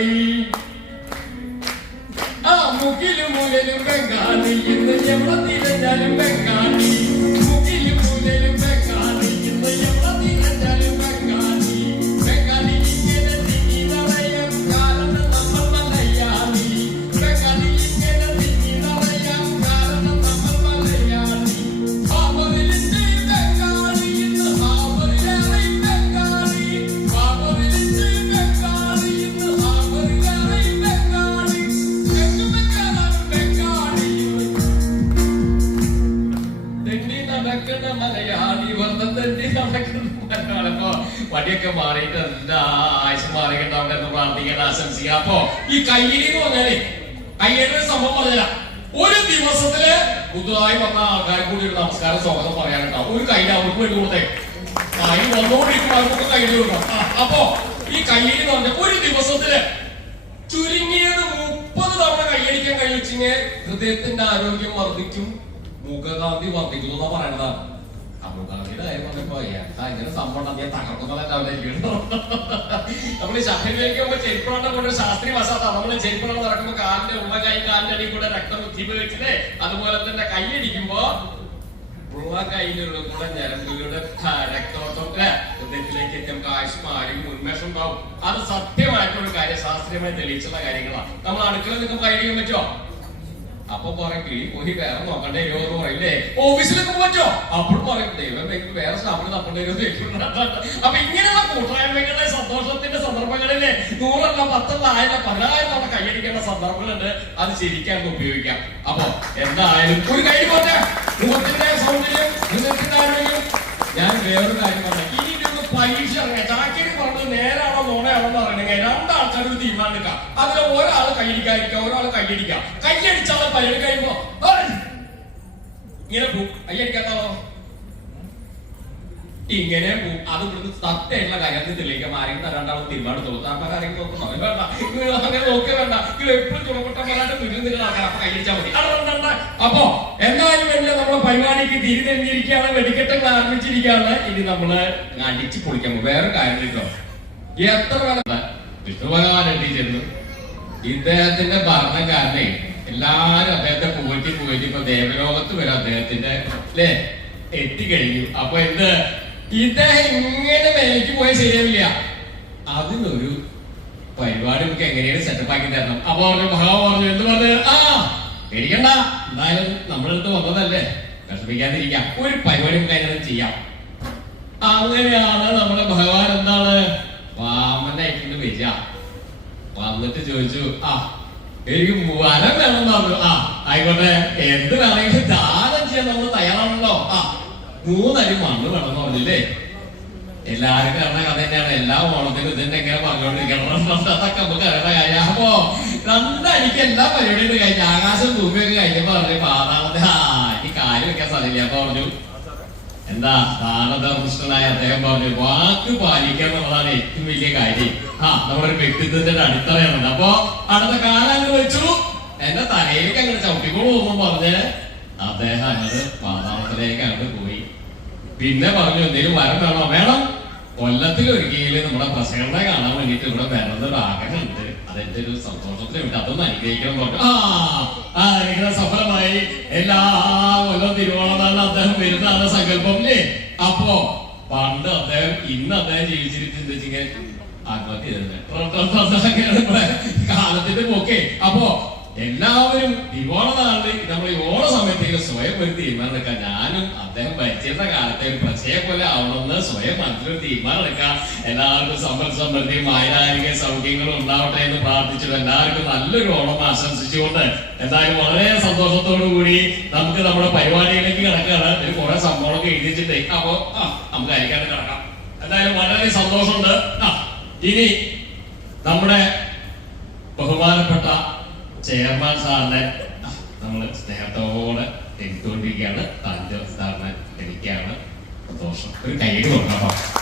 ബംഗാളി ആ മുകിലും മുലലും ബംഗാളി ഇന്ന് എവിടെ തിരഞ്ഞാലും ബംഗാളി മുകിലും മുലലും അപ്പൊ വടിയൊക്കെ മാറിയിട്ട് എന്താ ആയുസ് മാറിയിട്ടുണ്ടാവട്ടെ എന്ന് പ്രാർത്ഥിക്കാൻ ആശംസിക്കുക അപ്പോ ഈ കയ്യിലി എന്ന് പറഞ്ഞാലേ കയ്യേണ്ട സംഭവം പറഞ്ഞില്ല ഒരു ദിവസത്തിൽ പുതുതായി വന്ന ആൾക്കാർ കൂടി ഒരു നമസ്കാരം സ്വാഗതം പറയാനുണ്ടാവും. ഒരു കയ്യിൽ അവർക്ക് വേണ്ടി കൊടുത്തേ. കൈ വന്നുകൊണ്ടിരിക്കുമ്പോൾ അവർക്ക് കയ്യിൽ കൊടുക്കാം. അപ്പോ ഈ കയ്യിൽ എന്ന് പറഞ്ഞ ഒരു ദിവസത്തിൽ ചുരുങ്ങിയത് മുപ്പത് തവണ കൈയടിക്കാൻ കഴിവെച്ചെങ്കിൽ ഹൃദയത്തിന്റെ ആരോഗ്യം വർദ്ധിക്കും മുഖകാന്തി വർദ്ധിക്കുന്നു എന്നാ പറയണതാണ് മുഖകാന്തിയുടെ കാര്യം നമ്മൾ ചെരുപ്പണം കൊണ്ട് ശാസ്ത്രീയ വശത്താണ് നമ്മൾ ചെരിപ്പുറം നടക്കുമ്പോ കാലിന്റെ ഉള്ള കൈ കാലിന്റെ അടിയിൽ കൂടെ രക്തം ഉദ്ദീപ വെച്ചിട്ട് അതുപോലെ തന്നെ കൈയടിക്കുമ്പോ കൂടെ ഞരമ്പുകളുടെ രക്തോട്ടമൊക്കെ ഹൃദയത്തിലേക്ക് എത്തി. മാറി ഉന്മേഷം ഉണ്ടാവും. അത് സത്യമായിട്ടുള്ള കാര്യം ശാസ്ത്രീയമായി തെളിയിച്ചുള്ള കാര്യങ്ങളാണ്. നമ്മൾ അടുക്കളയിൽ നിൽക്കുമ്പോൾ കൈയടിക്കാൻ പറ്റുമോ അപ്പൊ പറയും ഒരു വേറെ നോക്കണ്ടേ എന്ന് പറയില്ലേ ഓഫീസിലൊക്കെ പറ്റോ അപ്പോഴും പറയും ദൈവം എനിക്ക് വേറെ സ്റ്റാഫിന് തപ്പണ്ടേ അപ്പൊ ഇങ്ങനെയുള്ള കൂട്ടായ്മകളുടെ സന്തോഷത്തിന്റെ സന്ദർഭങ്ങളിൽ നൂറല്ല പത്തല്ല ആയിരം പതിനായിരം തവണ കൈയടിക്കേണ്ട സന്ദർഭങ്ങളുണ്ട്. അത് ശരിക്കാൻ ഉപയോഗിക്കാം. അപ്പൊ എന്തായാലും ഒരു കൈ പോട്ടെ. മുഖത്തിന്റെ സൗന്ദര്യം ഞാൻ വേറൊരു കാര്യം പറഞ്ഞു ഇനി പരീക്ഷ ഇറങ്ങാം പറഞ്ഞത് നേരാണോ നോണയാണോ എന്ന് അറിയണമെങ്കിൽ രണ്ടാൾക്കാർ ഒരു തീരുമാനം എടുക്കാം. അതിൽ ഒരാൾ കയ്യടിക്കാതിരിക്കാം ഒരാൾ കയ്യടിക്കാം. കയ്യടിച്ചാൽ പയ്യൽ കഴിയുമ്പോ! ഇങ്ങനെ പോകും കയ്യടിക്കാത്തോ? ഇങ്ങനെ പോകും അത് ഇവിടുന്ന് സത്യമുള്ള കാര്യത്തിൽ തെളിയിക്കാൻ ആരെങ്കിലും രണ്ടാളും തീരുമാനം തോന്നുന്നു ആൾക്കാർ ആരെങ്കിലും നോക്കണോ വേണ്ട. അങ്ങനെ നോക്കുക വേണ്ട. ഇത് എപ്പോഴും ചുണക്കുട്ടം പറയാണ്ട് അപ്പൊ കയ്യടിച്ചാൽ മതി. അപ്പോ എന്തായാലും വേണ്ട നമ്മളെ പരിപാടിക്ക് തിരിതെറിഞ്ഞിരിക്കുകയാണ് വെടിക്കെട്ടങ്ങൾ ആരംഭിച്ചിരിക്കുകയാണ്. ഇനി നമ്മൾ അടിച്ചു പൊളിക്കാൻ വേറെ കാര്യം കേട്ടോ എത്ര വേണം ചെന്നു. ഇദ്ദേഹത്തിന്റെ ഭരണം കാരണേ എല്ലാരും അദ്ദേഹത്തെ പൂറ്റി പൂറ്റി ഇപ്പൊ ദേവലോകത്ത് വരെ അദ്ദേഹത്തിന്റെ അല്ലേ എത്തിക്കഴിഞ്ഞു. അപ്പൊ എന്ത്? ഇദ്ദേഹം ഇങ്ങനെ മേലേക്ക് പോയാൽ ശരിയാവില്ല. അതിനൊരു പരിപാടി നമുക്ക് എങ്ങനെയാണ് സെറ്റപ്പ് ആക്കി തരണം. അപ്പൊ പറഞ്ഞു ഭഗവാൻ പറഞ്ഞു എന്ത് പറഞ്ഞു? ആ പേടിക്കണ്ട. എന്തായാലും നമ്മുടെ അടുത്ത് വന്നതല്ലേ. വിഷമിക്കാതിരിക്കാം. ഒരു പരിപാടി നമുക്ക് അതിനകത്ത് ചെയ്യാം. അങ്ങനെയാണ് നമ്മുടെ ഭഗവാൻ എന്താണ്? വാമനായിട്ടുണ്ട് വരിക വന്നിട്ട് ചോദിച്ചു ആ എനിക്ക് വരം വേണം പറഞ്ഞു. ആ ആയിക്കോട്ടെ. എന്ത് വേണമെങ്കിലും ദാനം ചെയ്യാൻ നമ്മൾ തയ്യാറാണല്ലോ. ആ മൂന്നടി മണ്ണ് വേണം പറഞ്ഞില്ലേ? എല്ലാരും കാരണം കഥ തന്നെയാണ്. എല്ലാ ഓണത്തിനും ഇതിന്റെ എങ്ങനെ പറഞ്ഞുകൊണ്ടിരിക്കണം. അതൊക്കെ നമുക്ക് അറിയുന്ന കാര്യം അപ്പോ രണ്ടടിക്ക് എല്ലാ പരിപാടിയും കഴിഞ്ഞു ആകാശം ഭൂമിയൊക്കെ കഴിഞ്ഞപ്പോ പറഞ്ഞു പാതാമത്തെ ആ ഈ കാര്യം വെക്കാൻ സാധിക്കില്ല. അപ്പൊ പറഞ്ഞു എന്താ സ്ഥാനധർമ്മസ്ഥനായ അദ്ദേഹം പറഞ്ഞു വാക്ക് പാലിക്കുക എന്നുള്ളതാണ് ഏറ്റവും വലിയ കാര്യം. ആ നമ്മുടെ വ്യക്തിത്വത്തിന്റെ അടിത്തറയാണ് അപ്പൊ അടുത്ത കാലം വെച്ചു. എന്റെ തലയിലേക്ക് അങ്ങനെ ചവിട്ടിക്കോളൂ എന്നും പറഞ്ഞ് അദ്ദേഹം അങ്ങോട്ട് പാതാളത്തിലേക്ക് അങ്ങോട്ട് പോയി. പിന്നെ പറഞ്ഞു എന്തെങ്കിലും വരം വേണോ? വേണം. കൊല്ലത്തിൽ ഒരുക്കിയില്ലേ നമ്മുടെ പ്രസംഗങ്ങളെ കാണാൻ വേണ്ടിട്ട് ഇവിടെ വരേണ്ട ആഗ്രഹമുണ്ട് അതെന്റെ ഒരു സന്തോഷത്തിന് വേണ്ടി അതൊന്ന് അനുഗ്രഹിക്കണം പറഞ്ഞു ആ ആ അനുഗ്രഹം സഫലമായി എല്ലാ കൊല്ലം തിരുവോണമാണ് അദ്ദേഹം വരുന്നതാണ് സങ്കല്പം അല്ലേ? അപ്പോ പണ്ട് അദ്ദേഹം ഇന്ന് അദ്ദേഹം ജീവിച്ചിരിക്കുന്നത് ആത്മഹത്യ കാലത്തിന്റെ പോക്കെ. അപ്പോ എല്ലാവരും തിരുവോണ നാളിൽ നമ്മൾ ഈ ഓണ സമയത്തേക്ക് സ്വയം ഒരു തീരുമാനം എടുക്കാം. ഞാനും അദ്ദേഹം ഭരിച്ചിരുന്ന കാലത്തെ ഒരു പ്രജയെ പോലെ ആവണമെന്ന് സ്വയം മനസ്സിലൊരു തീരുമാനം എടുക്കാം. എല്ലാവർക്കും സമ്പൽ സമൃദ്ധിയും ആയിരാരിക സൗഖ്യങ്ങളും ഉണ്ടാവട്ടെ എന്ന് പ്രാർത്ഥിച്ചു എല്ലാവർക്കും നല്ലൊരു ഓണം ആശംസിച്ചുകൊണ്ട് എന്തായാലും വളരെ സന്തോഷത്തോടു കൂടി നമുക്ക് നമ്മുടെ പരിപാടിയിലേക്ക് കിടക്കുകയാണ്. ഒരു കുറെ സംഭവങ്ങളൊക്കെ എഴുതിച്ചിട്ട് അപ്പോ നമുക്ക് അയക്കാണ്ട് കിടക്കാം. എന്തായാലും വളരെ സന്തോഷമുണ്ട്. ഇനി നമ്മുടെ ബഹുമാനപ്പെട്ട ചെയർമാൻ സാറിനെ നമ്മൾ സ്നേഹത്തോടെ എടുത്തുകൊണ്ടിരിക്കുകയാണ് താഞ്ച സാറിനെ എനിക്കാണ് സന്തോഷം. ഒരു കൈയ്യടി കൊടുക്കാം.